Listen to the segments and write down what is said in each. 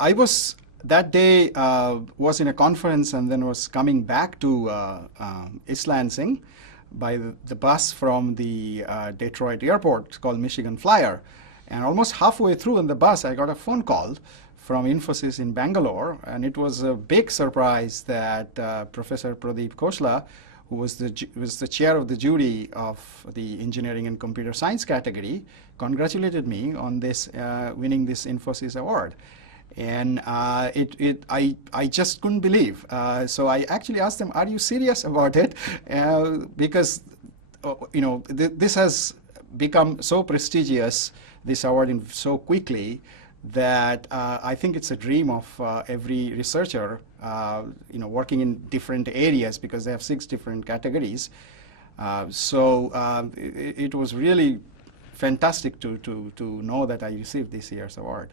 I was that day was in a conference and then was coming back to East Lansing by the bus from the Detroit airport called Michigan Flyer. And almost halfway through in the bus, I got a phone call from Infosys in Bangalore, and it was a big surprise that Professor Pradeep Khosla, who was the chair of the jury of the engineering and computer science category, congratulated me on this winning this Infosys award. And I just couldn't believe. So I actually asked them, "Are you serious about it?" Because this has become so prestigious, this award, so quickly, that I think it's a dream of every researcher, working in different areas, because they have 6 different categories. So it was really fantastic to know that I received this year's award.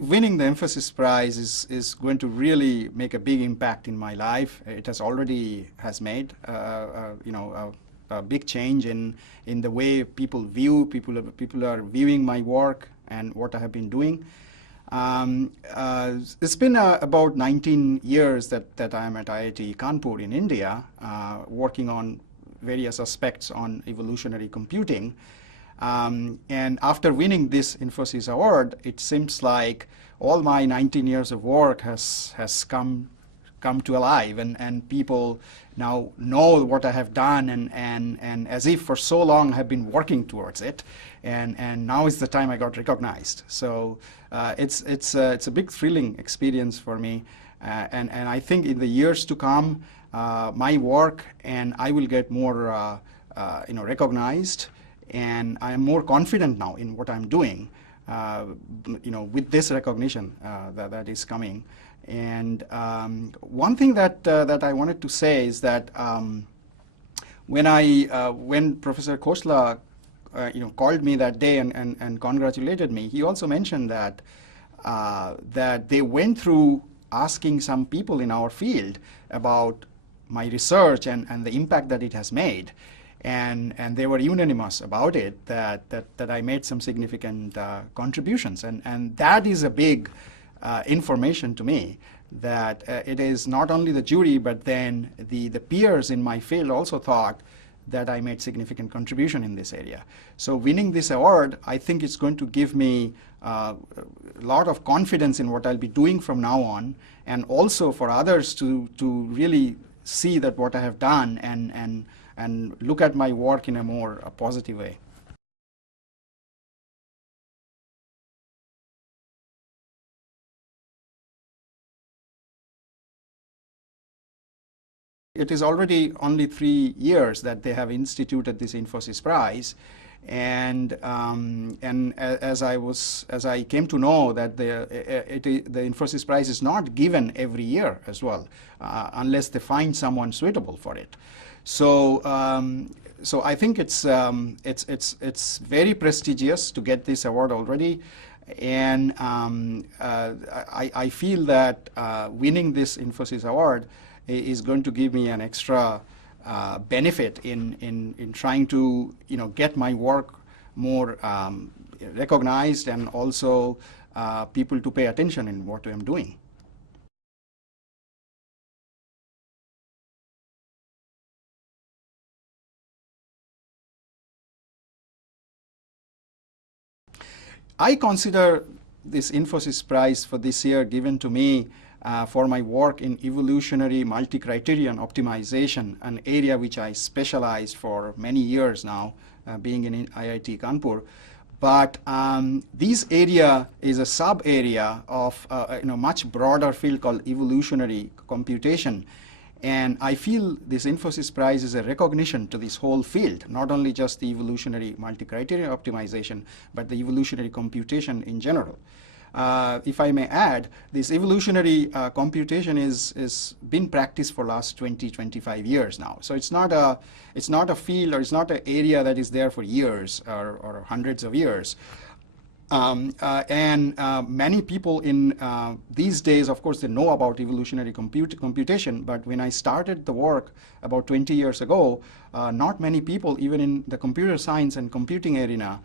Winning the Infosys Prize is going to really make a big impact in my life. It has already made a big change in the way people view. People are viewing my work and what I have been doing. It's been about 19 years that I am at IIT Kanpur in India, working on various aspects on evolutionary computing. And after winning this Infosys award, it seems like all my 19 years of work has come to alive, and people now know what I have done, and as if for so long I have been working towards it, and now is the time I got recognized. So it's a big thrilling experience for me, and I think in the years to come, my work and I will get more recognized. And I am more confident now in what I'm doing, with this recognition that is coming. And one thing that I wanted to say is that when Professor Khosla called me that day and congratulated me, he also mentioned that they went through asking some people in our field about my research and the impact that it has made. And they were unanimous about it, that I made some significant contributions. And that is a big information to me, that it is not only the jury, but then the peers in my field also thought that I made significant contribution in this area. So winning this award, I think it's going to give me a lot of confidence in what I'll be doing from now on, and also for others to really see that what I have done and look at my work in a more positive way. It is already only 3 years that they have instituted this Infosys Prize, and as I came to know that the Infosys Prize is not given every year as well, unless they find someone suitable for it. So I think it's very prestigious to get this award already, and I feel that winning this Infosys award is going to give me an extra benefit in trying to get my work more recognized, and also people to pay attention in what I'm doing. I consider this Infosys Prize for this year given to me for my work in evolutionary multi-criterion optimization, an area which I specialized for many years now, being in IIT Kanpur. But this area is a sub-area of much broader field called evolutionary computation. And I feel this Infosys Prize is a recognition to this whole field, not only just the evolutionary multi-criterion optimization, but the evolutionary computation in general. If I may add, this evolutionary computation is been practiced for last 20-25 years now. So it's not a field, or it's not an area that is there for years or hundreds of years. Many people in these days, of course, they know about evolutionary computation, but when I started the work about 20 years ago, not many people, even in the computer science and computing arena,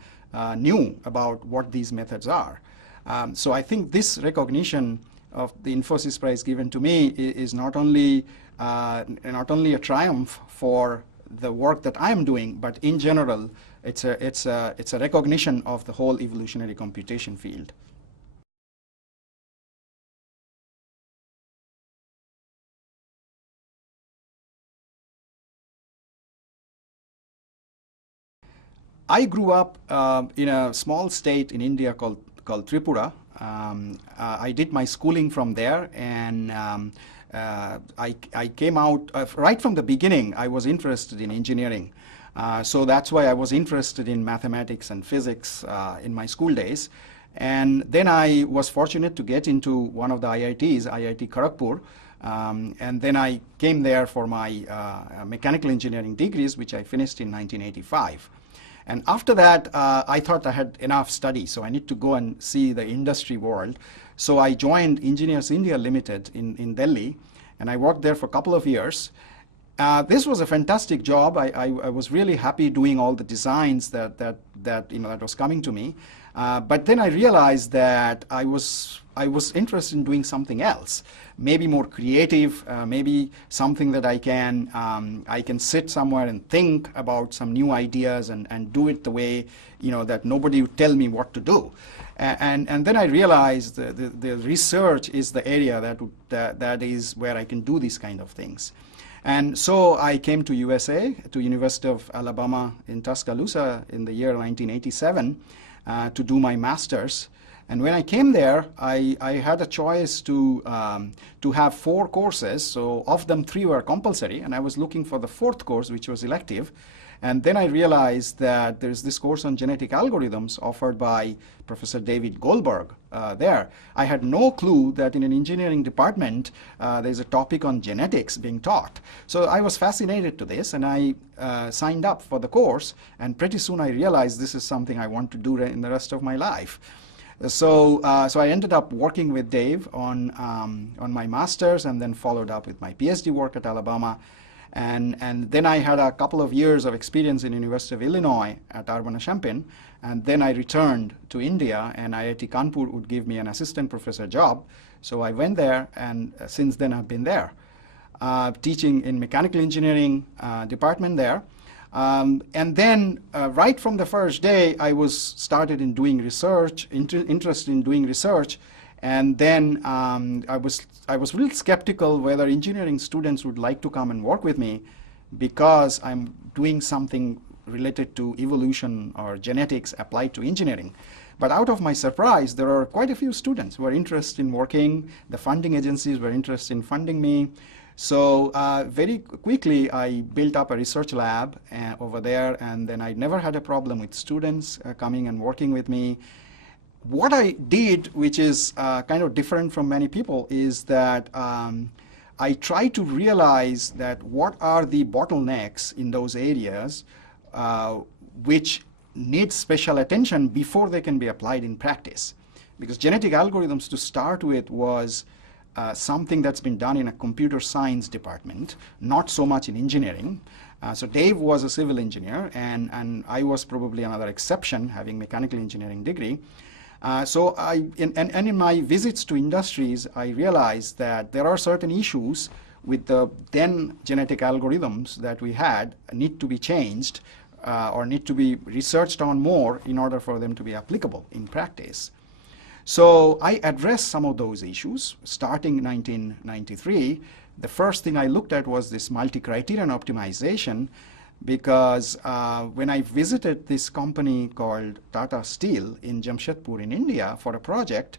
knew about what these methods are. So I think this recognition of the Infosys Prize given to me is not only a triumph for the work that I'm doing, but in general, it's a recognition of the whole evolutionary computation field. I grew up in a small state in India called Tripura. I did my schooling from there, and I came out right from the beginning. I was interested in engineering. So that's why I was interested in mathematics and physics in my school days. And then I was fortunate to get into one of the IITs, IIT Kharagpur. And then I came there for my mechanical engineering degrees, which I finished in 1985. And after that, I thought I had enough study, so I need to go and see the industry world. So I joined Engineers India Limited in Delhi, and I worked there for a couple of years. This was a fantastic job. I was really happy doing all the designs that was coming to me. But then I realized that I was interested in doing something else, maybe more creative, maybe something that I can sit somewhere and think about some new ideas and do it the way that nobody would tell me what to do. And then I realized the research is the area that is where I can do these kind of things. And so I came to USA, to University of Alabama in Tuscaloosa in the year 1987 to do my master's. And when I came there, I had a choice to have 4 courses. So of them, 3 were compulsory, and I was looking for the 4th course, which was elective. And then I realized that there's this course on genetic algorithms offered by Professor David Goldberg there. I had no clue that in an engineering department there's a topic on genetics being taught. So I was fascinated to this, and I signed up for the course, and pretty soon I realized this is something I want to do in the rest of my life. So I ended up working with Dave on my master's, and then followed up with my PhD work at Alabama. And then I had a couple of years of experience in University of Illinois at Urbana-Champaign, and then I returned to India, and IIT Kanpur would give me an assistant professor job. So I went there, and since then I've been there, teaching in mechanical engineering department there. And then right from the first day, I was started in doing research, interested in doing research. And then I was really skeptical whether engineering students would like to come and work with me, because I'm doing something related to evolution or genetics applied to engineering. But out of my surprise, there are quite a few students who are interested in working. The funding agencies were interested in funding me. So very quickly, I built up a research lab over there, and then I never had a problem with students coming and working with me. What I did, which is kind of different from many people, is that I try to realize that what are the bottlenecks in those areas which need special attention before they can be applied in practice. Because genetic algorithms, to start with, was something that's been done in a computer science department, not so much in engineering. So Dave was a civil engineer, and I was probably another exception, having mechanical engineering degree. So in my visits to industries, I realized that there are certain issues with the then genetic algorithms that we had need to be changed or need to be researched on more in order for them to be applicable in practice. So I addressed some of those issues. Starting in 1993, the first thing I looked at was this multi-criterion optimization, because when I visited this company called Tata Steel in Jamshedpur in India for a project,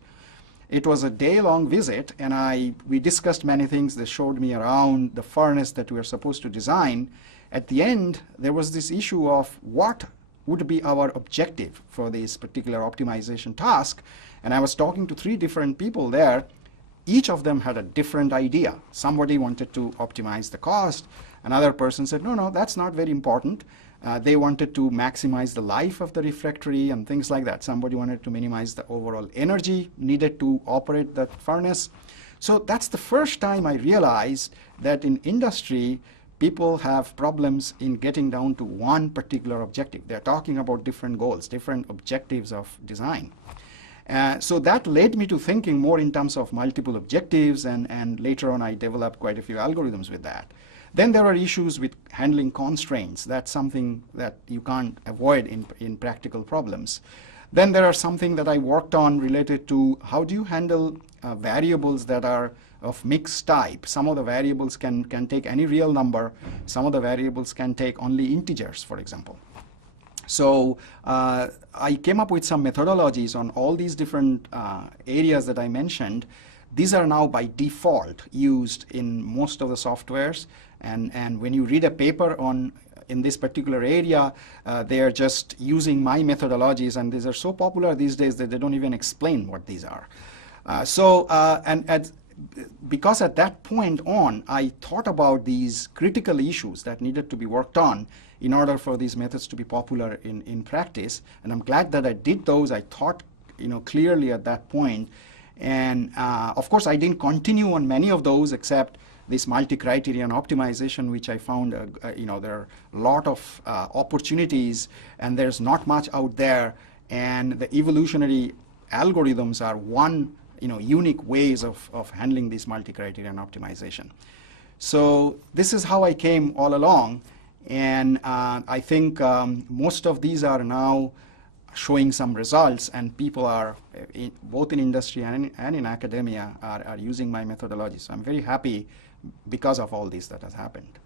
it was a day-long visit, and we discussed many things. They showed me around the furnace that we were supposed to design. At the end, there was this issue of what would be our objective for this particular optimization task. And I was talking to 3 different people there. Each of them had a different idea. Somebody wanted to optimize the cost. Another person said, no, that's not very important. They wanted to maximize the life of the refractory and things like that. Somebody wanted to minimize the overall energy needed to operate that furnace. So that's the first time I realized that in industry, people have problems in getting down to one particular objective. They're talking about different goals, different objectives of design. So that led me to thinking more in terms of multiple objectives, and later on I developed quite a few algorithms with that. Then there are issues with handling constraints. That's something that you can't avoid in practical problems. Then there are something that I worked on related to how do you handle variables that are of mixed type. Some of the variables can take any real number. Some of the variables can take only integers, for example. So I came up with some methodologies on all these different areas that I mentioned. These are now by default used in most of the softwares. And when you read a paper in this particular area, they are just using my methodologies, and these are so popular these days that they don't even explain what these are. Because at that point on, I thought about these critical issues that needed to be worked on in order for these methods to be popular in practice. And I'm glad that I did those. I thought clearly at that point. And of course, I didn't continue on many of those except this multi-criterion optimization, which I found there are a lot of opportunities, and there's not much out there. And the evolutionary algorithms are one unique ways of handling this multi-criterion optimization. So this is how I came all along. And I think most of these are now showing some results, and people are, both in industry and in academia, are using my methodology. So I'm very happy because of all this that has happened.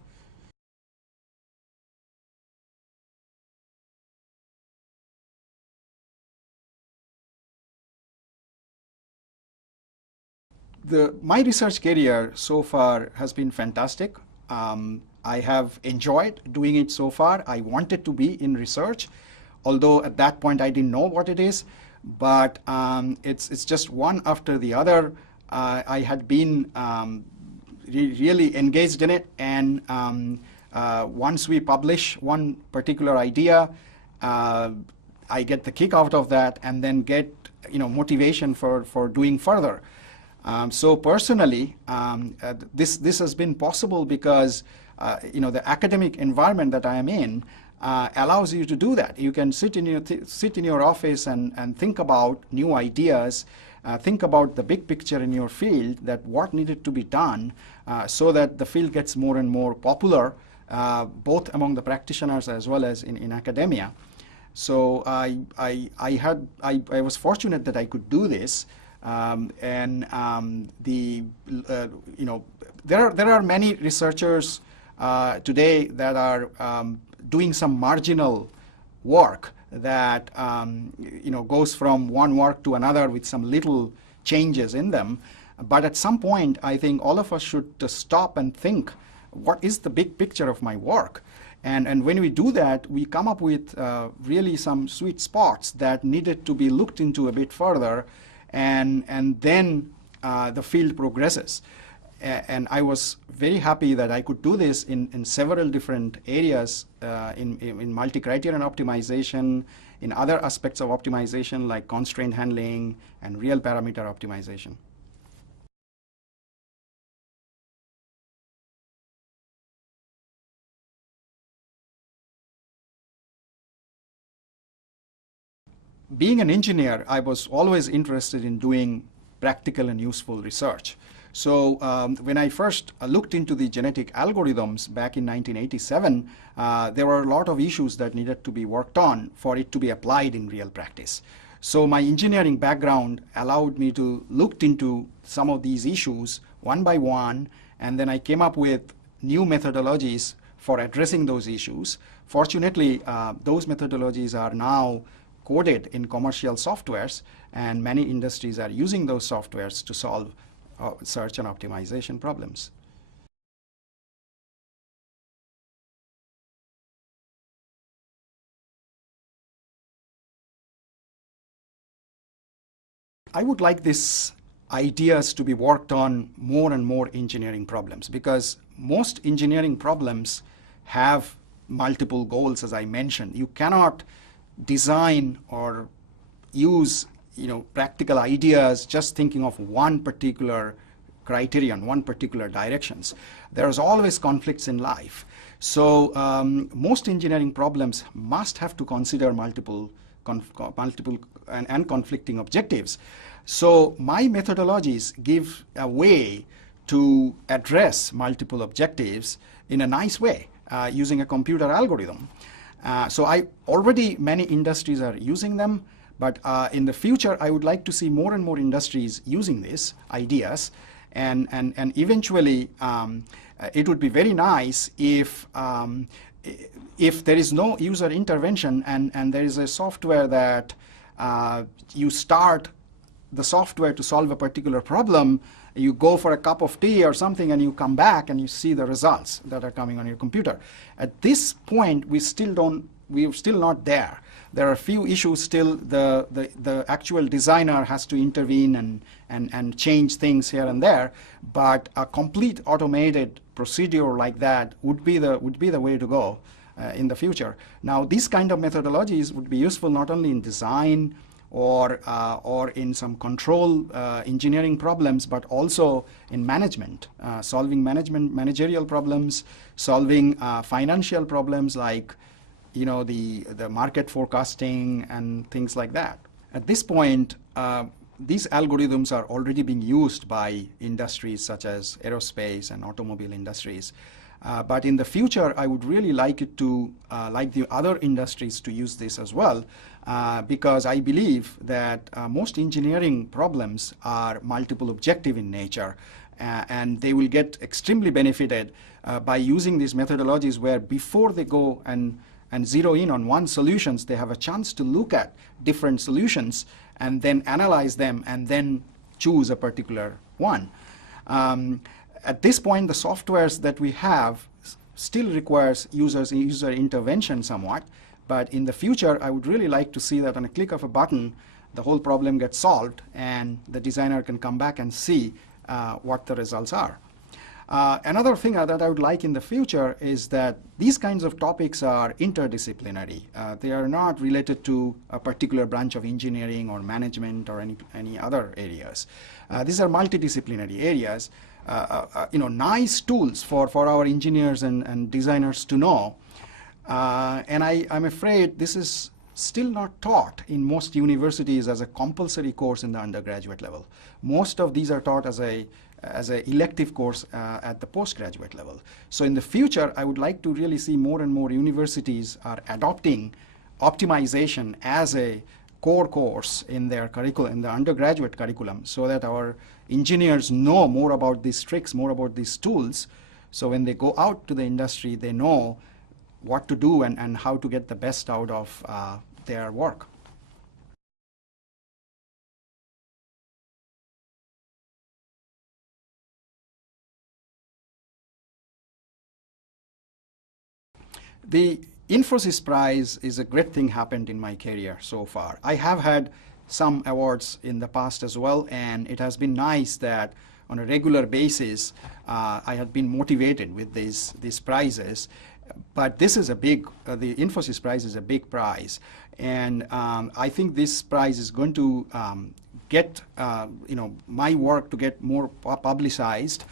My research career so far has been fantastic. I have enjoyed doing it so far. I wanted to be in research, although at that point I didn't know what it is. But it's just one after the other. I had been really engaged in it, and once we publish one particular idea, I get the kick out of that, and then get motivation for doing further. So personally, this has been possible because the academic environment that I am in allows you to do that. You can sit in your office and think about new ideas, think about the big picture in your field, that what needed to be done so that the field gets more and more popular, both among the practitioners as well as in academia. So I was fortunate that I could do this. There are many researchers today that are doing some marginal work that goes from one work to another with some little changes in them. But at some point, I think all of us should stop and think, what is the big picture of my work? And when we do that, we come up with really some sweet spots that needed to be looked into a bit further. And then the field progresses. And I was very happy that I could do this in several different areas, in multi-criterion optimization, in other aspects of optimization like constraint handling and real parameter optimization. Being an engineer, I was always interested in doing practical and useful research. So when I first looked into the genetic algorithms back in 1987, there were a lot of issues that needed to be worked on for it to be applied in real practice. So my engineering background allowed me to look into some of these issues one by one, and then I came up with new methodologies for addressing those issues. Fortunately, those methodologies are now coded in commercial softwares, and many industries are using those softwares to solve search and optimization problems. I would like these ideas to be worked on more and more engineering problems, because most engineering problems have multiple goals, as I mentioned. You cannot design or use practical ideas just thinking of one particular criterion, one particular directions. There's always conflicts in life. So most engineering problems must have to consider multiple and conflicting objectives. So my methodologies give a way to address multiple objectives in a nice way using a computer algorithm. So many industries are using them, but in the future I would like to see more and more industries using these ideas, and eventually it would be very nice if there is no user intervention and there is a software that you start the software to solve a particular problem, you go for a cup of tea or something and you come back and you see the results that are coming on your computer. At this point, we're still not there. There are a few issues still. The actual designer has to intervene and change things here and there, but a complete automated procedure like that would be the way to go in the future. Now, these kind of methodologies would be useful not only in design or in some control engineering problems, but also in management, solving managerial problems, solving financial problems like the market forecasting and things like that. At this point, these algorithms are already being used by industries such as aerospace and automobile industries. But in the future, I would really like it to, like the other industries, to use this as well, because I believe that most engineering problems are multiple objective in nature, and they will get extremely benefited by using these methodologies where before they go and zero in on one solutions, they have a chance to look at different solutions and then analyze them and then choose a particular one. At this point, the softwares that we have still requires user intervention somewhat, but in the future, I would really like to see that on a click of a button, the whole problem gets solved and the designer can come back and see what the results are. Another thing that I would like in the future is that these kinds of topics are interdisciplinary. They are not related to a particular branch of engineering or management or any other areas. These are multidisciplinary areas. Nice tools for our engineers and designers to know. And I'm afraid this is still not taught in most universities as a compulsory course in the undergraduate level. Most of these are taught as an elective course at the postgraduate level. So in the future, I would like to really see more and more universities are adopting optimization as a core course in their curriculum, in the undergraduate curriculum, so that our engineers know more about these tricks, more about these tools. So when they go out to the industry, they know what to do and how to get the best out of their work. The Infosys Prize is a great thing happened in my career so far. I have had some awards in the past as well, and it has been nice that on a regular basis I have been motivated with these prizes. But this is a big, the Infosys Prize is a big prize, and I think this prize is going to get my work to get more publicized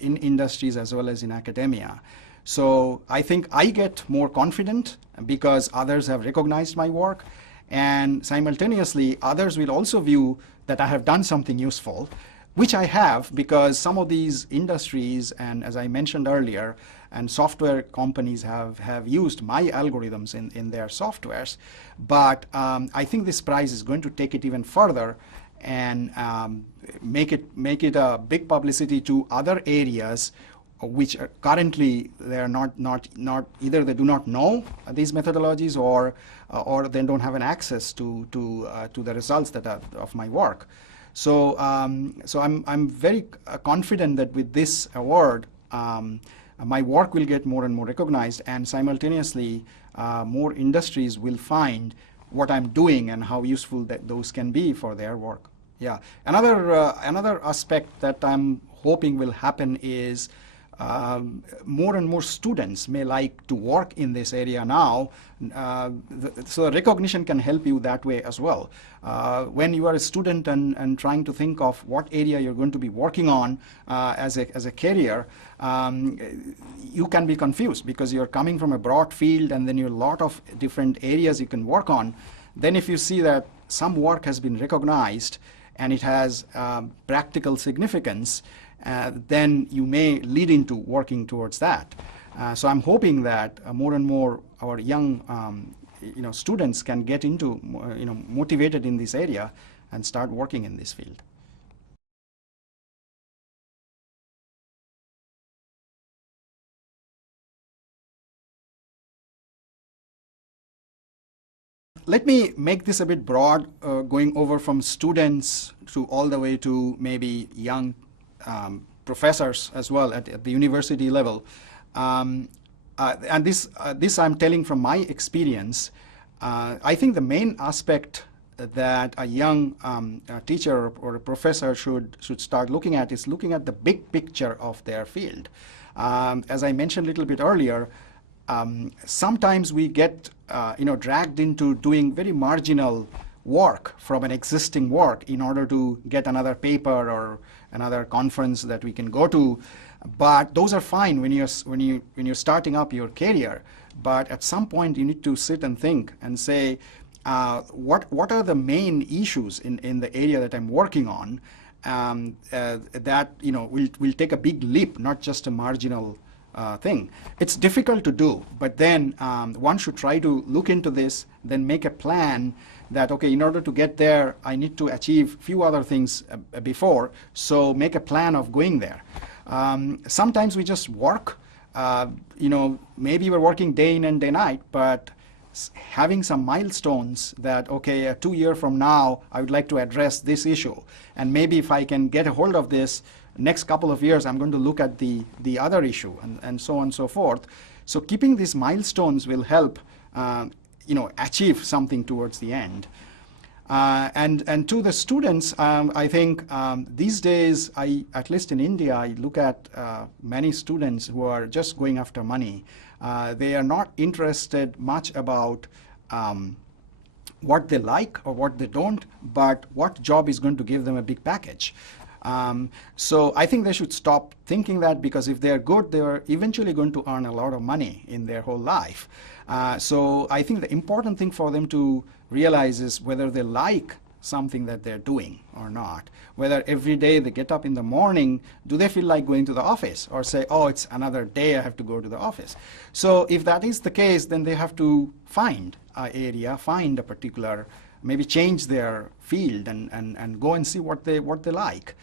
in industries as well as in academia. So I think I get more confident because others have recognized my work, and simultaneously others will also view that I have done something useful, which I have, because some of these industries, and as I mentioned earlier, and software companies have used my algorithms in their softwares. But I think this prize is going to take it even further and make it a big publicity to other areas which are currently they are not either they do not know these methodologies or they don't have an access to the results that are of my work. So I'm very confident that with this award, my work will get more and more recognized, and simultaneously more industries will find what I'm doing and how useful that those can be for their work. Yeah. Another aspect that I'm hoping will happen is more and more students may like to work in this area now. So recognition can help you that way as well. When you are a student and trying to think of what area you're going to be working on as a career, you can be confused because you're coming from a broad field and then you have a lot of different areas you can work on. Then if you see that some work has been recognized and it has practical significance, then you may lead into working towards that. So I'm hoping that more and more our young students can get into motivated in this area and start working in this field. Let me make this a bit broad, going over from students to all the way to maybe young professors as well at the university level. And this I'm telling from my experience. I think the main aspect that a young teacher or a professor should start looking at is looking at the big picture of their field. As I mentioned a little bit earlier, sometimes we get dragged into doing very marginal work from an existing work in order to get another paper or another conference that we can go to. But those are fine when you're starting up your career. But at some point you need to sit and think and say, what are the main issues in the area that I'm working on that will take a big leap, not just a marginal thing. It's difficult to do, but then one should try to look into this, then make a plan that, okay, in order to get there, I need to achieve a few other things before, so make a plan of going there. Sometimes we just work, maybe we're working day in and day night, but having some milestones that, okay, 2 years from now, I would like to address this issue. And maybe if I can get a hold of this, next couple of years, I'm going to look at the other issue, and so on and so forth. So keeping these milestones will help, achieve something towards the end. And to the students, I think these days, at least in India, I look at many students who are just going after money. They are not interested much about what they like or what they don't, but what job is going to give them a big package. So I think they should stop thinking that, because if they're good, they're eventually going to earn a lot of money in their whole life. So I think the important thing for them to realize is whether they like something that they're doing or not. Whether every day they get up in the morning, do they feel like going to the office, or say, oh, it's another day, I have to go to the office. So if that is the case, then they have to find an area, find a particular, maybe change their field and go and see what they like.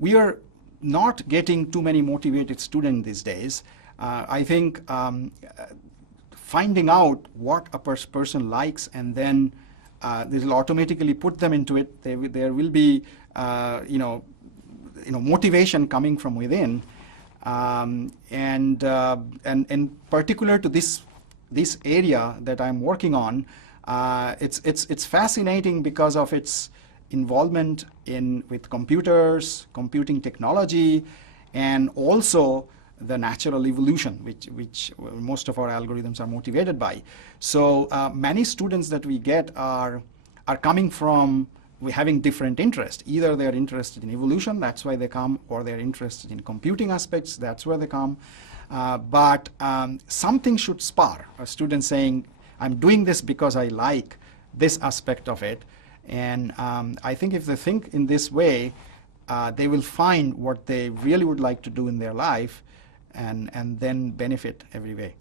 We are not getting too many motivated students these days. I think finding out what a person likes, and then this will automatically put them into it. There will be motivation coming from within, and particular to this area that I'm working on. It's fascinating because of its involvement with computers, computing technology, and also the natural evolution, which most of our algorithms are motivated by. So many students that we get are coming from having different interests. Either they're interested in evolution, that's why they come, or they're interested in computing aspects, that's where they come. But something should spur a student saying, I'm doing this because I like this aspect of it. And I think if they think in this way, they will find what they really would like to do in their life, and then benefit every way.